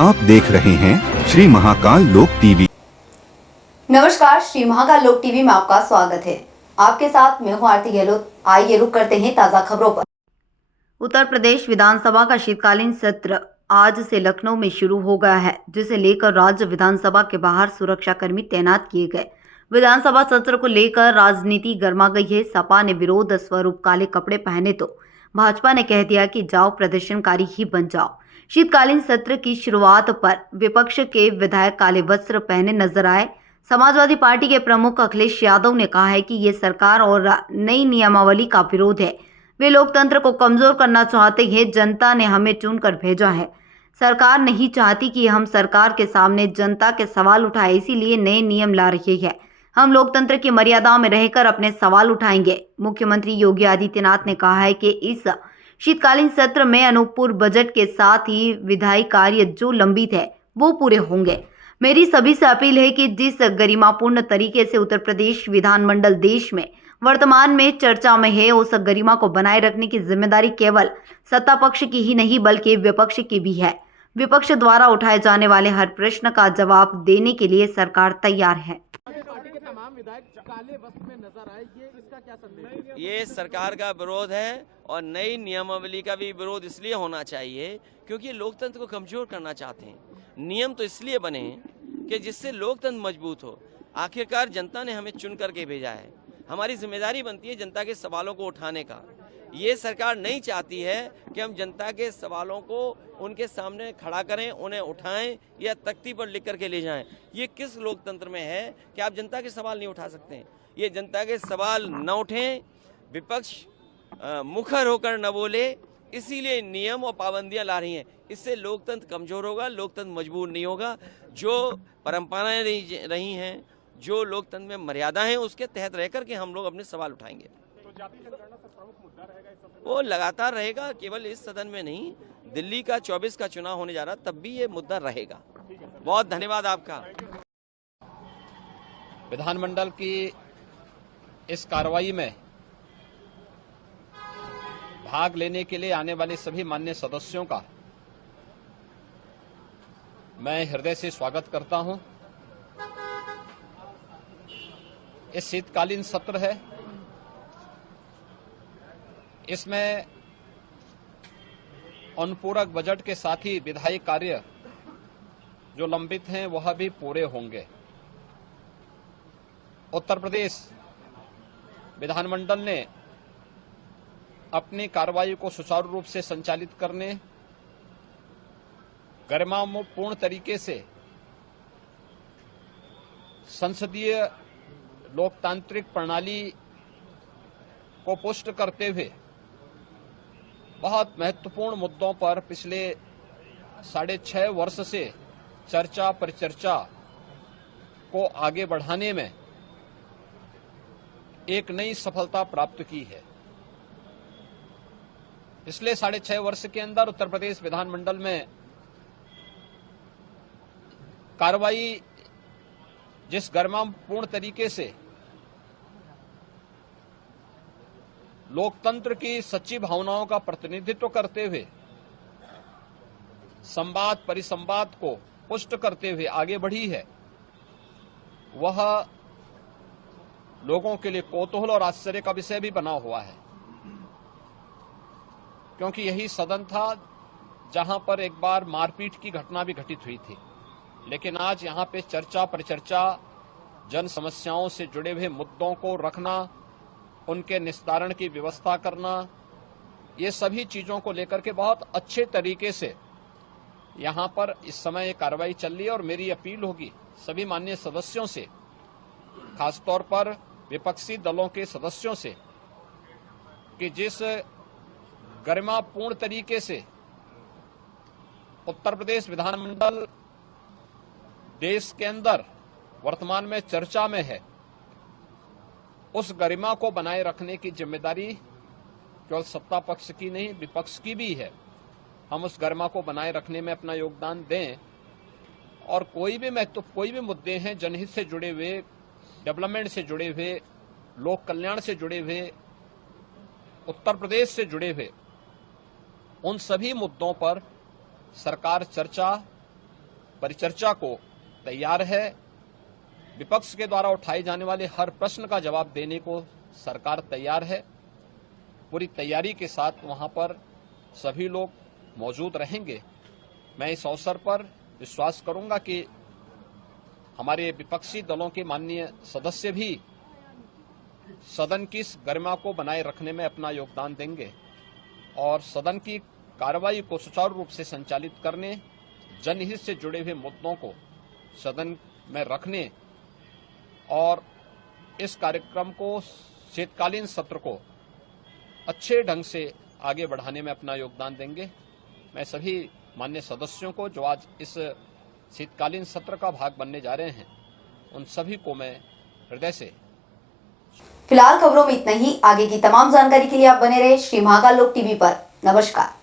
आप देख रहे हैं श्री महाकाल लोक टीवी। नमस्कार, श्री महाकाल लोक टीवी में आपका स्वागत है। आपके साथ मैं हूं आरती गहलोत। आइए रुक करते हैं ताजा खबरों पर। उत्तर प्रदेश विधानसभा का शीतकालीन सत्र आज से लखनऊ में शुरू हो गया है, जिसे लेकर राज्य विधानसभा के बाहर सुरक्षाकर्मी तैनात किए गए। विधानसभा सत्र को लेकर राजनीति गर्मा गई है। सपा ने विरोध स्वरूप काले कपड़े पहने तो भाजपा ने कह दिया कि जाओ प्रदर्शनकारी ही बन जाओ। शीतकालीन सत्र की शुरुआत पर विपक्ष के विधायक काले वस्त्र पहने नजर आए। समाजवादी पार्टी के प्रमुख अखिलेश यादव ने कहा है कि ये सरकार और नई नियमावली का विरोध है। वे लोकतंत्र को कमजोर करना चाहते हैं। जनता ने हमें चुनकर भेजा है। सरकार नहीं चाहती कि हम सरकार के सामने जनता के सवाल उठाएं, इसीलिए नए नियम ला रही है। हम लोकतंत्र की मर्यादा में रहकर अपने सवाल उठाएंगे। मुख्यमंत्री योगी आदित्यनाथ ने कहा है कि इस शीतकालीन सत्र में अनूपपुर बजट के साथ ही विधायी कार्य जो लंबित है वो पूरे होंगे। मेरी सभी से अपील है कि जिस गरिमापूर्ण तरीके से उत्तर प्रदेश विधानमंडल देश में वर्तमान में चर्चा में है, उस गरिमा को बनाए रखने की जिम्मेदारी केवल सत्ता पक्ष की ही नहीं बल्कि विपक्ष की भी है। विपक्ष द्वारा उठाए जाने वाले हर प्रश्न का जवाब देने के लिए सरकार तैयार है। काले वस्त्र में नजर आए, ये इसका क्या संदेश है? ये सरकार का विरोध है और नई नियमावली का भी विरोध इसलिए होना चाहिए क्योंकि लोकतंत्र को कमजोर करना चाहते हैं। नियम तो इसलिए बने हैं कि जिससे लोकतंत्र मजबूत हो। आखिरकार जनता ने हमें चुन करके भेजा है। हमारी जिम्मेदारी बनती है जनता के सवालों को उठाने का। ये सरकार नहीं चाहती है कि हम जनता के सवालों को उनके सामने खड़ा करें, उन्हें उठाएं या तख्ती पर लिख करके ले जाएं। ये किस लोकतंत्र में है कि आप जनता के सवाल नहीं उठा सकते हैं? ये जनता के सवाल न उठें, विपक्ष मुखर होकर न बोले, इसीलिए नियम और पाबंदियां ला रही हैं। इससे लोकतंत्र कमजोर होगा, लोकतंत्र मजबूत नहीं होगा। जो परंपराएं रही हैं, जो लोकतंत्र में मर्यादा है, उसके तहत रह करके हम लोग अपने सवाल उठाएंगे। वो लगातार रहेगा, केवल इस सदन में नहीं, दिल्ली का 24 का चुनाव होने जा रहा, तब भी ये मुद्दा रहेगा। बहुत धन्यवाद आपका। विधानमंडल की इस कार्रवाई में भाग लेने के लिए आने वाले सभी माननीय सदस्यों का मैं हृदय से स्वागत करता हूं। इस शीतकालीन सत्र है, इसमें अनुपूरक बजट के साथ ही विधायी कार्य जो लंबित हैं वह भी पूरे होंगे। उत्तर प्रदेश विधानमंडल ने अपनी कार्रवाई को सुचारू रूप से संचालित करने, गरिमापूर्ण तरीके से संसदीय लोकतांत्रिक प्रणाली को पुष्ट करते हुए बहुत महत्वपूर्ण मुद्दों पर पिछले 6.5 वर्ष से चर्चा परिचर्चा को आगे बढ़ाने में एक नई सफलता प्राप्त की है। पिछले 6.5 वर्ष के अंदर उत्तर प्रदेश विधानमंडल में कार्रवाई जिस गरिमापूर्ण तरीके से लोकतंत्र की सच्ची भावनाओं का प्रतिनिधित्व करते हुए संवाद परिसंवाद को पुष्ट करते हुए आगे बढ़ी है, वह लोगों के लिए कौतूहल और आश्चर्य का विषय भी बना हुआ है। क्योंकि यही सदन था जहां पर एक बार मारपीट की घटना भी घटित हुई थी, लेकिन आज यहां पे चर्चा परिचर्चा, जन समस्याओं से जुड़े हुए मुद्दों को रखना, उनके निस्तारण की व्यवस्था करना, ये सभी चीजों को लेकर के बहुत अच्छे तरीके से यहां पर इस समय कार्रवाई चल रही है। और मेरी अपील होगी सभी माननीय सदस्यों से, खासतौर पर विपक्षी दलों के सदस्यों से, कि जिस गरिमापूर्ण तरीके से उत्तर प्रदेश विधानमंडल देश के अंदर वर्तमान में चर्चा में है, उस गरिमा को बनाए रखने की जिम्मेदारी केवल सत्ता पक्ष की नहीं विपक्ष की भी है। हम उस गरिमा को बनाए रखने में अपना योगदान दें और कोई भी मुद्दे हैं जनहित से जुड़े हुए, डेवलपमेंट से जुड़े हुए, लोक कल्याण से जुड़े हुए, उत्तर प्रदेश से जुड़े हुए, उन सभी मुद्दों पर सरकार चर्चा परिचर्चा को तैयार है। विपक्ष के द्वारा उठाए जाने वाले हर प्रश्न का जवाब देने को सरकार तैयार है। पूरी तैयारी के साथ वहां पर सभी लोग मौजूद रहेंगे। मैं इस अवसर पर विश्वास करूंगा कि हमारे विपक्षी दलों के माननीय सदस्य भी सदन की इस गरिमा को बनाए रखने में अपना योगदान देंगे और सदन की कार्रवाई को सुचारू रूप से संचालित करने, जनहित से जुड़े हुए मुद्दों को सदन में रखने और इस कार्यक्रम को, शीतकालीन सत्र को अच्छे ढंग से आगे बढ़ाने में अपना योगदान देंगे। मैं सभी माननीय सदस्यों को जो आज इस शीतकालीन सत्र का भाग बनने जा रहे हैं, उन सभी को मैं हृदय से। फिलहाल खबरों में इतना ही। आगे की तमाम जानकारी के लिए आप बने रहे श्री महाकाल लोक टीवी पर। नमस्कार।